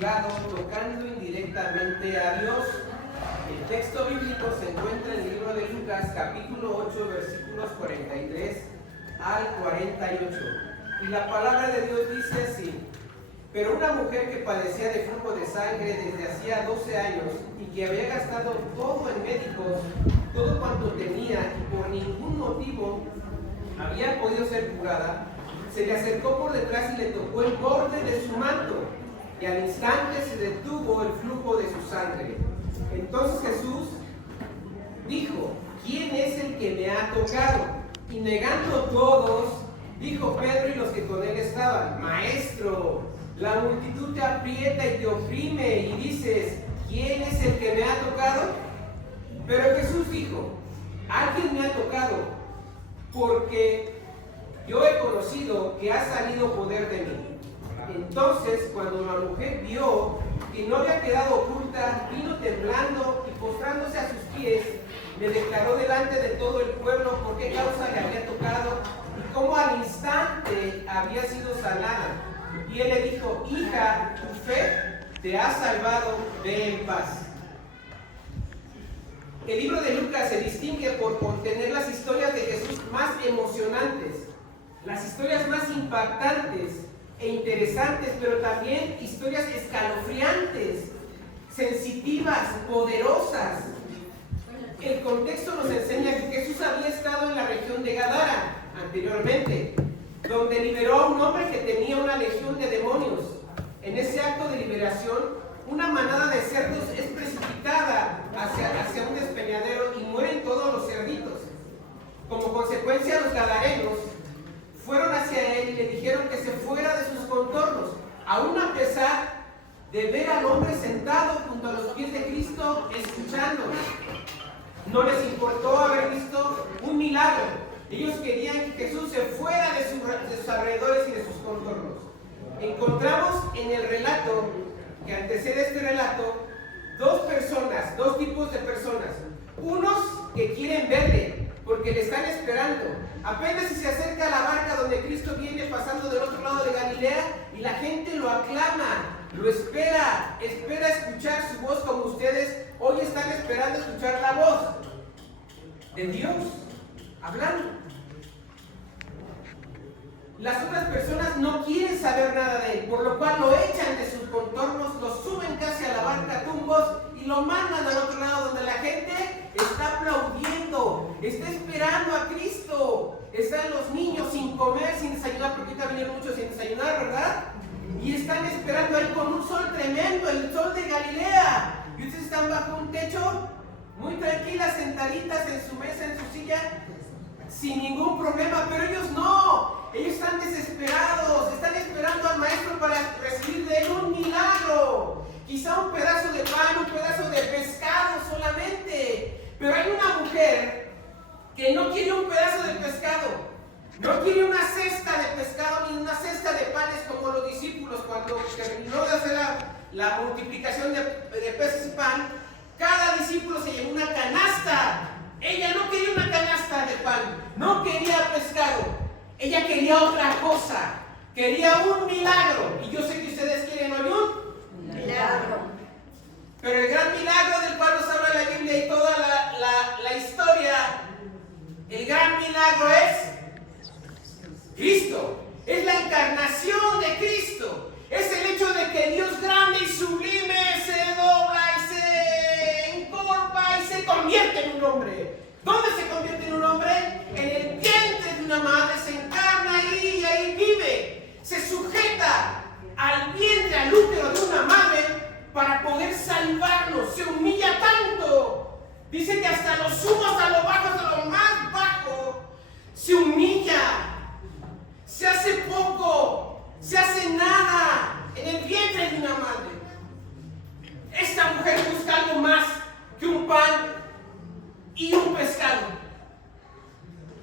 lado, tocando indirectamente a Dios. El texto bíblico se encuentra en el libro de Lucas, capítulo 8, versículos 43 al 48. Y la palabra de Dios dice así: pero una mujer que padecía de flujo de sangre desde hacía 12 años y que había gastado todo en médicos, todo cuanto tenía, y por ningún motivo había podido ser curada, se le acercó por detrás y le tocó el borde de su manto, y al instante se detuvo el flujo de su sangre. Entonces Jesús dijo: ¿quién es el que me ha tocado? Y negando todos, dijo Pedro y los que con él estaban: Maestro, la multitud te aprieta y te oprime, y dices: ¿quién es el que me ha tocado? Pero Jesús dijo: alguien me ha tocado, porque yo he conocido que ha salido poder de mí. Entonces, cuando la mujer vio que no había quedado oculta, vino temblando y postrándose a sus pies, le declaró delante de todo el pueblo por qué causa le había tocado y cómo al instante había sido sanada. Y él le dijo: hija, tu fe te ha salvado, ve en paz. El libro de Lucas se distingue por contener las historias de Jesús más emocionantes, las historias más impactantes e interesantes, pero también historias escalofriantes, sensitivas, poderosas. El contexto nos enseña que Jesús había estado en la región de Gadara anteriormente, donde liberó a un hombre que tenía una legión de demonios. En ese acto de liberación, una manada de cerdos es precipitada hacia un despeñadero y mueren todos los cerditos. Como consecuencia, los gadarenos fueron hacia él y le dijeron que se fuera de sus contornos, aún a pesar de ver al hombre sentado junto a los pies de Cristo, escuchándolos. No les importó haber visto un milagro. Ellos querían que Jesús se fuera de sus alrededores y de sus contornos. Encontramos en el relato que antecede este relato dos tipos de personas. Unos que quieren verle porque le están esperando. Apenas si se acerca a la barca donde Cristo viene pasando del otro lado de Galilea, y la gente lo aclama, lo espera escuchar su voz, como ustedes hoy están esperando escuchar la voz de Dios hablando. Las otras personas no quieren saber nada de él, por lo cual lo echan de sus contornos, lo suben casi a la barca a tumbos y lo mandan al otro lado donde la gente está aplaudiendo, está esperando a Cristo. Están los niños sin comer, sin desayunar, porque ahorita vinieron muchos sin desayunar, ¿verdad? Y están esperando ahí con un sol tremendo, el sol de Galilea. Y ustedes están bajo un techo, muy tranquilas, sentaditas en su mesa, en su silla, sin ningún problema, pero ellos no. Ellos están desesperados, están esperando al maestro para recibir de él un milagro. Quizá un pedazo de pan, un pedazo de pescado solamente. Pero hay una mujer que no quiere un pedazo de pescado, no quiere una cesta de pescado ni una cesta de panes como los discípulos cuando terminó de hacer la multiplicación de peces y pan. Cada discípulo se llevó una canasta. Ella no quería una canasta de pan, no quería pescado. Ella quería otra cosa, quería un milagro. Y yo sé que ustedes quieren hoy un milagro. Pero el gran milagro del cual nos habla la Biblia y toda la historia, el gran milagro es Cristo. Es la encarnación de Cristo. Es el hecho de que Dios grande y sublime se dobla y se encorva y se convierte en un hombre. ¿Dónde se convierte en un hombre? En el vientre de una madre, se encarna ahí y ahí vive. Se sujeta al vientre, al útero de una madre para poder salvarnos. Se humilla tanto. Dice que hasta lo sumo, hasta lo bajo, hasta lo más bajo. Se humilla. Se hace poco. Se hace nada en el vientre de una madre. Esta mujer busca algo más que un pan y un pescado.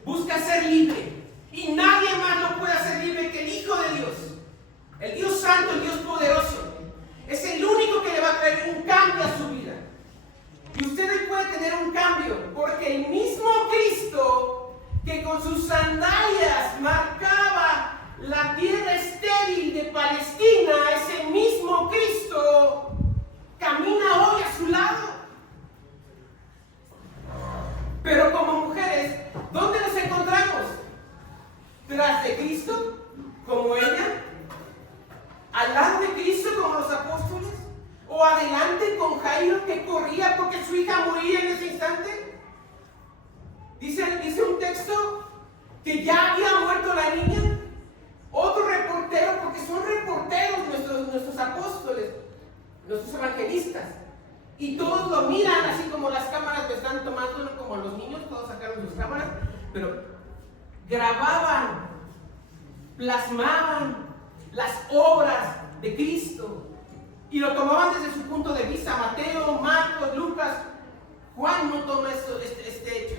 Busca ser libre. Y nadie más lo puede hacer libre que el Hijo de Dios. El Dios Santo, el Dios poderoso. Es el único que le va a traer un cambio a su vida. Y usted puede tener un cambio, porque el Cristo como los apóstoles? ¿O adelante con Jairo que corría porque su hija moría en ese instante? Dice un texto que ya había muerto la niña. Otro reportero, porque son reporteros nuestros apóstoles, nuestros evangelistas. Y todos lo miran así como las cámaras lo están tomando, no como los niños, todos sacaron sus cámaras, pero grababan, plasmaban las obras de Cristo y lo tomaban desde su punto de vista. Mateo, Marcos, Lucas, Juan no toma este hecho.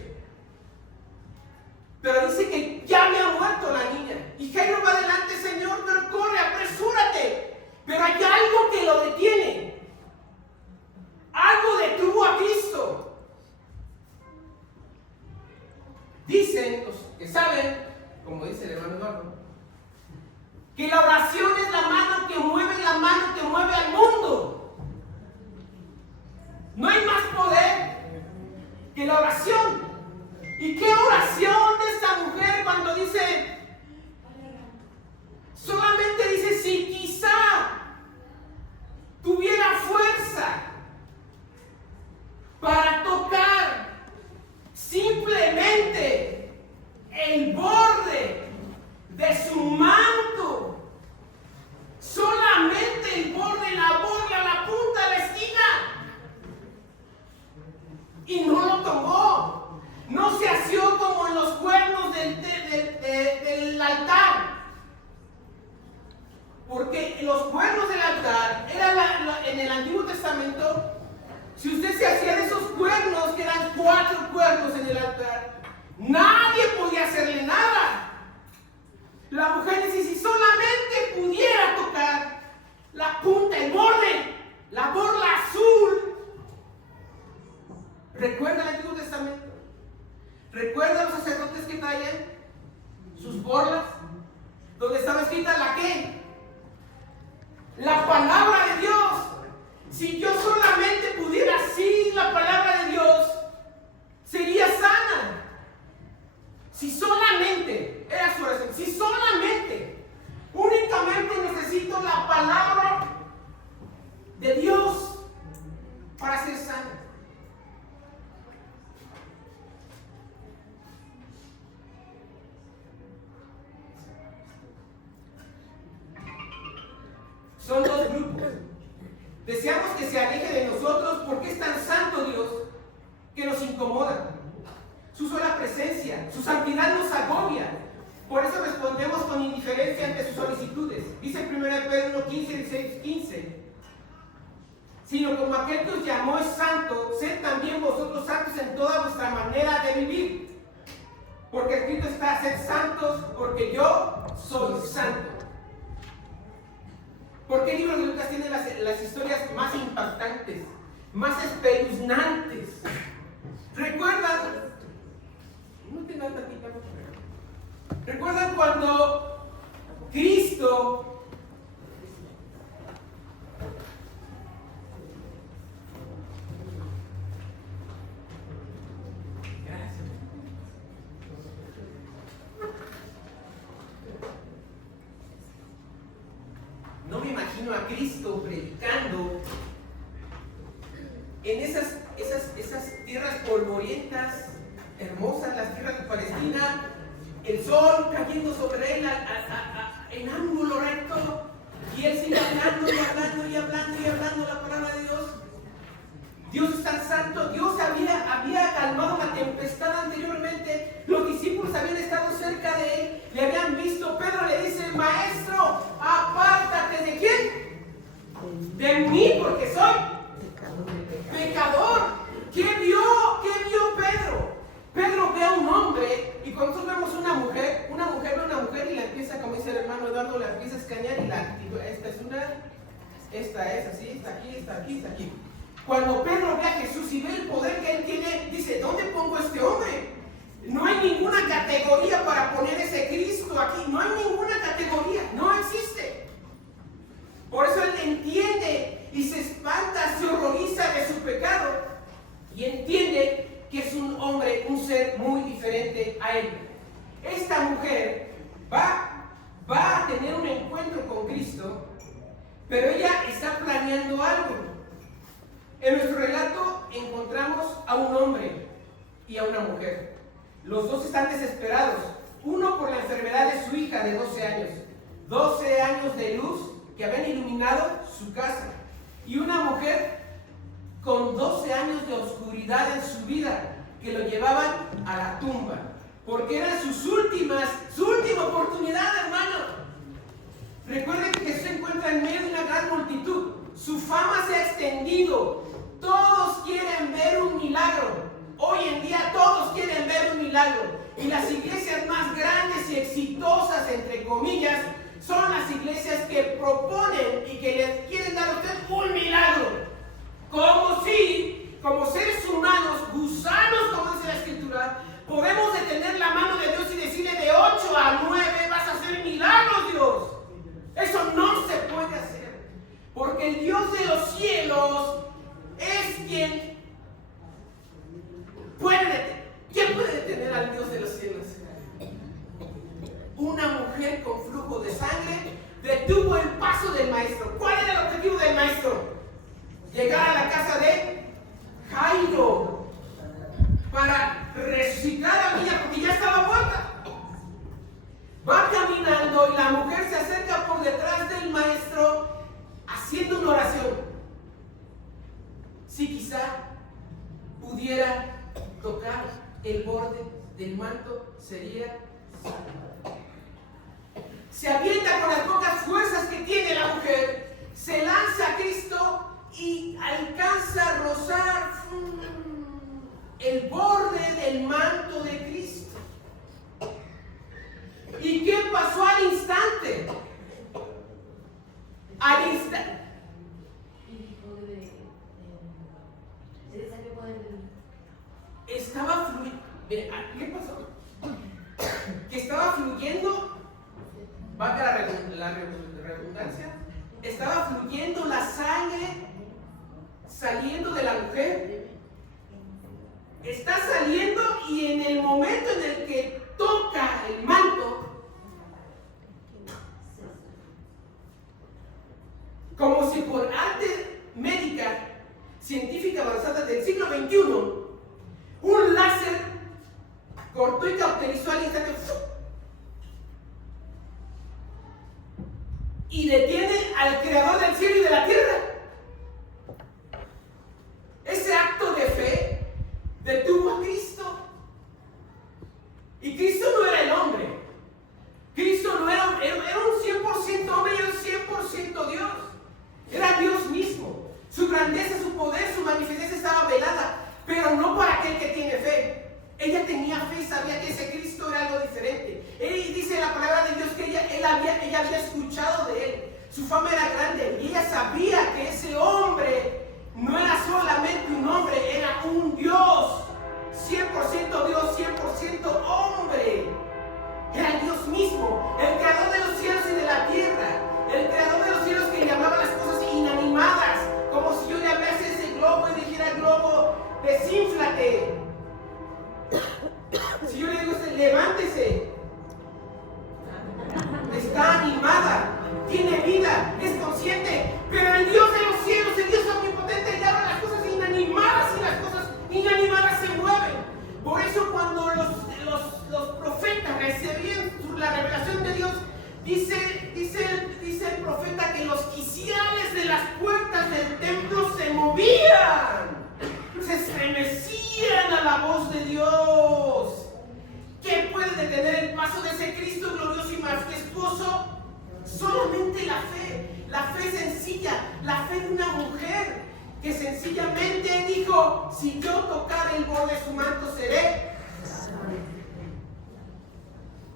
Pero dice que ya había muerto la niña. Y Jairo va adelante, Señor, pero corre, apresúrate. Pero hay algo que lo detiene. Algo detuvo a Cristo. Dicen los que saben, como dice el hermano Eduardo, que la oración es la mano que mueve al mundo. No hay más poder que la oración. ¿Y qué oración de esta mujer cuando dice, solamente dice, si quizá tuviera fuerza para tocar simplemente el borde de su manto, solamente el borde, la borla, la punta de la esquina, y no lo tomó? No se asió como en los cuernos del altar. Porque los cuernos del altar eran en el Antiguo Testamento. Si usted se hacía de esos cuernos, que eran 4 cuernos en el altar, nadie podía hacerle nada. La mujer dice, si solamente pudiera tocar la punta, el borde, la borla azul. ¿Recuerda el Antiguo Testamento? ¿Recuerda los sacerdotes que traían sus borlas? Donde estaba escrita la ¿qué? La palabra de Dios. Si yo solamente pudiera así la palabra de Dios, sería sana. Si solamente, era su oración, si solamente, únicamente necesito la palabra de Dios para ser sana. Son 2 grupos. Deseamos que se aleje de nosotros porque es tan santo Dios que nos incomoda. Su sola presencia, su santidad nos agobia. Por eso respondemos con indiferencia ante sus solicitudes. Dice 1 Pedro 15, 16, 15. Sino como aquel que os llamó es santo, sed también vosotros santos en toda vuestra manera de vivir. Porque escrito está, sed santos porque yo soy santo. ¿Por qué el libro de Lucas tiene las historias más impactantes, más espeluznantes? ¿Recuerdan? ¿Recuerdan cuando Cristo no me imagino a Cristo predicando en esas tierras polvorientas, hermosas, las tierras de Palestina, el sol cayendo sobre él en ángulo recto, y él sigue hablando y hablando y hablando y hablando la palabra de Dios. Dios es tan santo. Dios había calmado la tempestad anteriormente. Los discípulos habían estado cerca de él, le habían visto. Pedro le dice, maestro, apártate ¿de quién? De mí, porque soy pecador. ¿Qué vio Pedro? Pedro ve a un hombre, y cuando nosotros vemos una mujer ve a una mujer y la empieza, como dice el hermano Eduardo, la empieza a escanear y esta es una, esta es así, está aquí, está aquí, está aquí. Cuando Pedro ve a Jesús y ve el poder que él tiene, dice, ¿dónde pongo a este hombre? No hay ninguna categoría para poner ese Cristo aquí, no hay ninguna categoría, no existe. Por eso él entiende y se espanta, se horroriza de su pecado y entiende que es un hombre, un ser muy diferente a él. Esta mujer va a tener un encuentro con Cristo, pero pero ella está planeando algo. En nuestro relato encontramos a un hombre y a una mujer. Los dos están desesperados. Uno por la enfermedad de su hija de 12 años. 12 años de luz que habían iluminado su casa. Y una mujer con 12 años de oscuridad en su vida que lo llevaban a la tumba. Porque era su última oportunidad, hermano. Recuerden que Jesús se encuentra en medio de una gran multitud. Su fama se ha extendido. Todos quieren ver un milagro. Hoy en día todos quieren ver un milagro. Y las iglesias más grandes y exitosas, entre comillas, son las iglesias que proponen y que le quieren dar a usted un milagro. Como si, como seres humanos, gusanos, como dice la Escritura, podemos detener la mano de Dios y decirle de 8 a 9 vas a hacer milagros, Dios. Eso no se puede hacer. Porque el Dios de los cielos es quien ¿quién puede detener al Dios de los cielos? Una mujer con flujo de sangre detuvo el paso del maestro. ¿Cuál era el objetivo del maestro? Llegar a la casa de Jairo para resucitar a la niña porque ya estaba muerta. Va caminando y la mujer se acerca por detrás del maestro haciendo una oración. Si quizá pudiera tocar el borde del manto, sería salvo. Se avienta con las pocas fuerzas que tiene la mujer, se lanza a Cristo y alcanza a rozar el borde del manto de Cristo. ¿Y qué pasó al instante? Al instante. Estaba fluyendo. ¿Qué pasó? Que estaba fluyendo, valga la redundancia, estaba fluyendo la sangre saliendo de la mujer. Está saliendo y en el momento en el que toca el manto, como si por arte médica, científica avanzada del siglo XXI, un láser cortó y cauterizó al instante y detiene al creador del cielo y de la tierra. Ese acto de fe detuvo a Cristo. Y Cristo no era el hombre. Cristo no era un 100% hombre y un 100% Dios. Era Dios mismo. Su grandeza, su poder, su magnificencia estaba velada. Pero no para aquel que tiene fe. Ella tenía fe y sabía que ese Cristo era algo diferente. Él dice la palabra de Dios que ella había escuchado de él. Su fama era grande y ella sabía que ese hombre no era solamente un hombre, era un Dios. 100% Dios, 100% hombre. Era el Dios mismo, el creador de los cielos y de la tierra. El creador de los cielos que llamaba las cosas inanimadas. Como si yo le hablase a ese globo y dijera: globo, desínflate. Si yo le digo: levántese, está animada, tiene vida, es consciente. Pero el Dios de los cielos, el Dios omnipotente, llama las cosas inanimadas y las cosas inanimadas se mueven. Por eso cuando los profetas recibían la revelación de Dios, dice el profeta que los quiciales de las puertas del templo se movían, se estremecían a la voz de Dios. ¿Qué puede detener el paso de ese Cristo glorioso y majestuoso? Solamente la fe sencilla, la fe de una mujer que sencillamente dijo: si yo tocar el borde de su manto seré.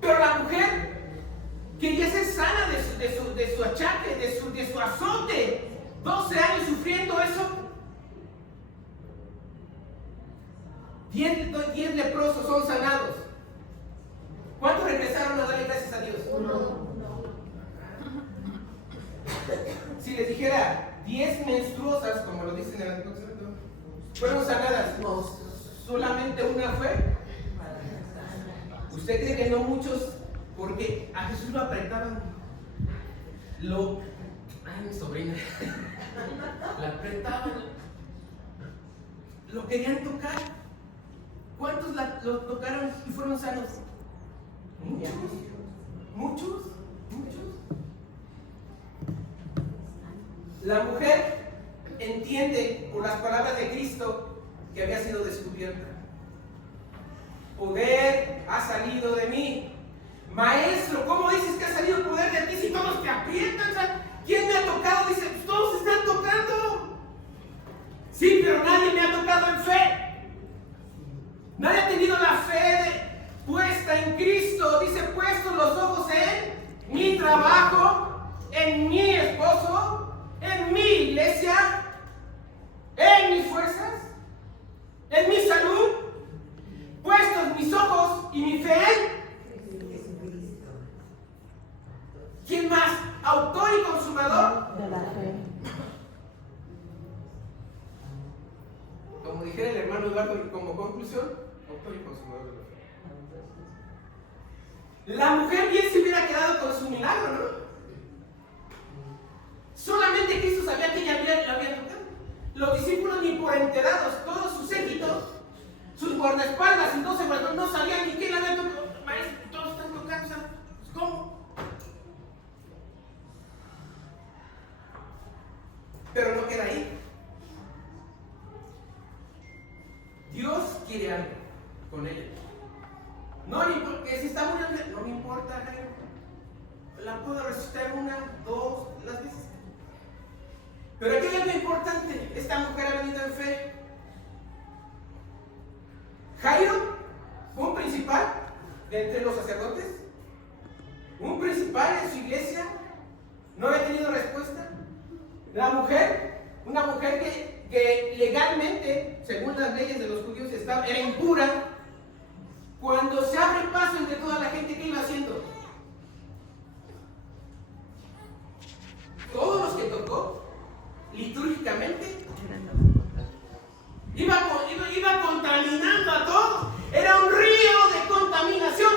Pero la mujer quería ser sana de su achaque, de su azote. 12 años sufriendo eso. 10 leprosos son sanados. ¿Cuántos regresaron a darle gracias a Dios? Uno. Si les dijera 10 menstruosas, como lo dicen en el Antiguo Testamento, fueron sanadas, no, solamente una fue. ¿Usted cree que no muchos? Porque a Jesús lo apretaban, lo Ay, mi sobrina. La apretaban. Lo querían tocar. ¿Cuántos lo tocaron y fueron sanos? Muchos. Muchos. Muchos. La mujer entiende por las palabras de Cristo que había sido descubierta. Poder ha salido de mí. Maestro, ¿cómo dices que ha salido el poder de ti si todos te aprietan? ¿Quién me ha tocado? Dice, pues todos están tocando. Sí, pero nadie me ha tocado en fe. Nadie ha tenido la fe puesta en Cristo. Dice, puestos los ojos en mi trabajo, en mi esposo, en mi iglesia, en mis fuerzas, en mi salud. Puestos mis ojos y mi fe en ¿quién más? Autor y consumador de la fe. Como dijera el hermano Eduardo, como conclusión, autor y consumador de la fe. La mujer bien se hubiera quedado con su milagro, ¿no? Solamente Cristo sabía que ella la había tocado. Los discípulos ni por enterados, todos sus séquitos, sus guardaespaldas, entonces no sabían ni quién la había tocado. Maestro, todos están tocando, ¿sabes? ¿Cómo? Pero no queda ahí. Dios quiere algo con ella. No le importa, que si está muriendo, no me importa, la puedo resucitar 1, 2, las veces. Pero aquí hay algo importante. Esta mujer ha venido en fe. Jairo fue un principal de entre los sacerdotes, un principal en su iglesia, no había tenido respuesta. La mujer, una mujer que legalmente, según las leyes de los judíos, era impura. Cuando se abre paso entre toda la gente, ¿qué iba haciendo? Todos los que tocó, litúrgicamente, iba contaminando a todos. Era un río de contaminación.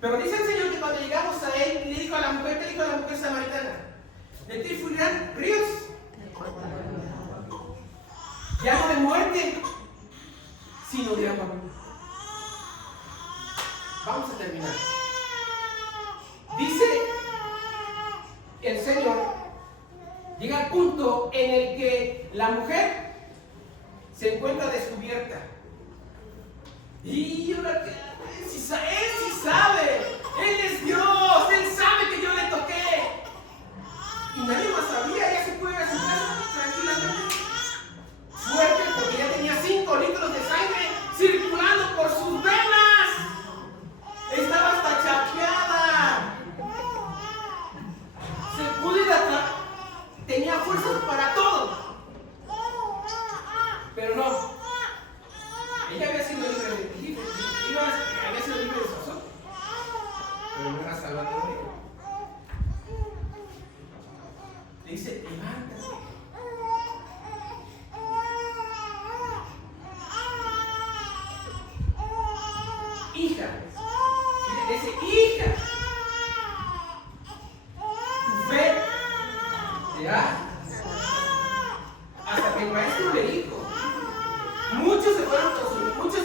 Pero dice el Señor que cuando llegamos a Él, le dijo a la mujer, ¿qué dijo a la mujer samaritana? De ti fluirán ríos, ya no de muerte, sino de agua. Vamos a terminar. Dice el Señor, llega al punto en el que la mujer se encuentra descubierta. Y ahora que él sí sabe, Él es Dios, Él sabe que yo le toqué. Y nadie más sabía, ella se fue a su casa tranquilamente. Fuerte porque ya tenía 5 litros de sangre circulando por sus venas. Estaba hasta chapeada. Se pudo ir atrás. Tenía fuerzas para todo. Pero no. Ella había sido libre había sido libre de su azul. Pero no era salvadora. Le dice, levántate. Hija. Le dice, hija. Tu fe te da. Hasta que el maestro le dijo. Muchos se fueron con muchos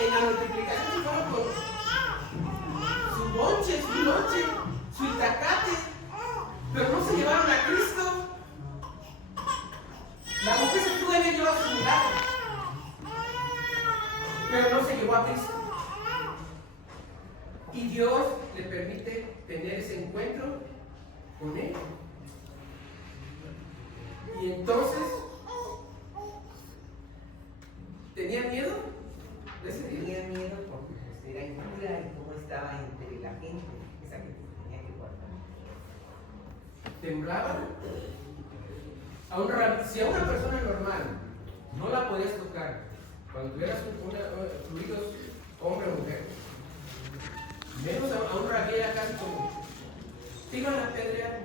en la multiplicación se fueron con su lonche, su itacate, pero no se llevaron a Cristo. La mujer se pudo haber llevado su milagro, pero no se llevó a Cristo. Y Dios le permite tener ese encuentro con Él. Y entonces, ¿tenía miedo? Tenía miedo porque pues, era impura y cómo estaba entre la gente, esa que tenía que guardar. Temblaba. Si a una persona normal no la podías tocar, cuando tuvieras fluidos hombre o mujer, menos a un rabí era casi como te iban a apedrear.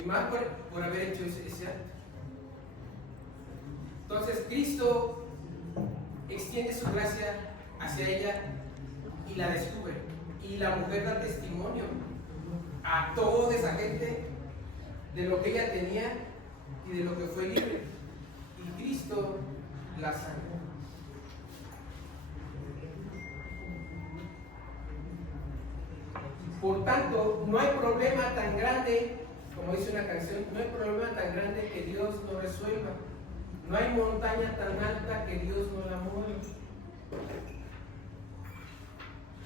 Y más por haber hecho ese acto. Entonces Cristo extiende su gracia hacia ella y la descubre. Y Y la mujer da testimonio a toda esa gente de lo que ella tenía y de lo que fue libre. Y Cristo la sanó. Por tanto, no hay problema tan grande, como dice una canción, no hay problema tan grande que Dios no resuelva. No hay montaña tan alta que Dios no la mueva.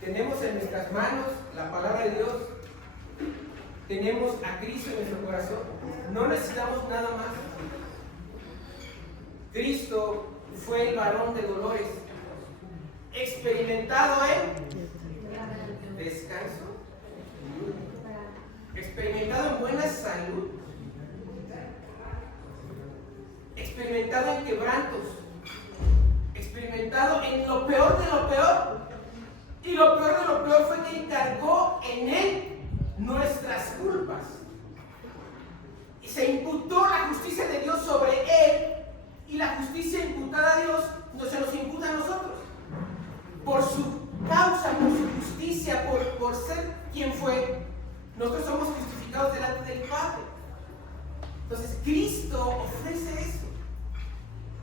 Tenemos en nuestras manos la palabra de Dios. Tenemos a Cristo en nuestro corazón. No necesitamos nada más. Cristo fue el varón de dolores, experimentado en descanso, experimentado en buena salud, experimentado en quebrantos, experimentado en lo peor de lo peor. Y lo peor de lo peor fue que encargó en él nuestras culpas. Y se imputó la justicia de Dios sobre él. Y la justicia imputada a Dios no se nos imputa a nosotros. Por su causa, por su justicia, por ser quien fue, nosotros somos justificados delante del Padre. Entonces Cristo ofrece eso.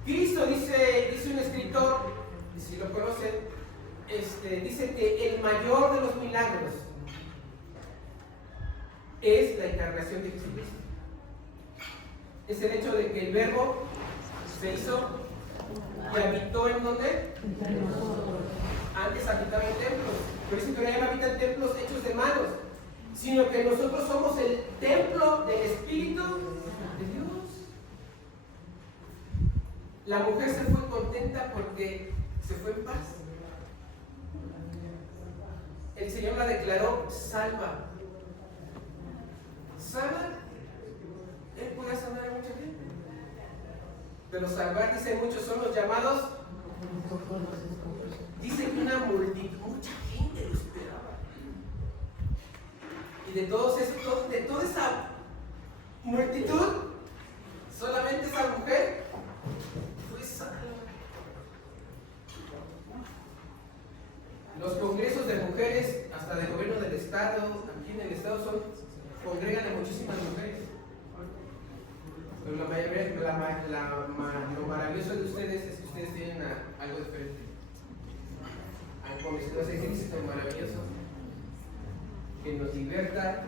Cristo dice un escritor, si lo conocen, dice que el mayor de los milagros es la encarnación de Jesucristo. Es el hecho de que el Verbo se hizo y habitó en ¿dónde? Antes habitaba en templos, por eso que ahora ya no habita en templos hechos de manos, sino que nosotros somos el templo del Espíritu de Dios. La mujer se fue contenta porque se fue en paz. El Señor la declaró salva. Sana, Él puede sanar a mucha gente. Pero salvar, dicen muchos, son los llamados. Dice que una multitud, mucha gente lo esperaba. Y de toda esa multitud, solamente esa mujer fue sana. Los congresos de mujeres, hasta del gobierno del estado, aquí en el estado, congregan a muchísimas mujeres. Pero lo maravilloso de ustedes es que ustedes tienen algo diferente. Hay conocido ese Cristo maravilloso que nos liberta,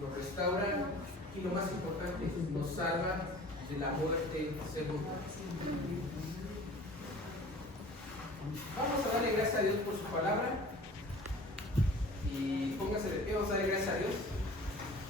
nos restaura y lo más importante, nos salva de la muerte segura. Vamos a darle gracias a Dios por su palabra.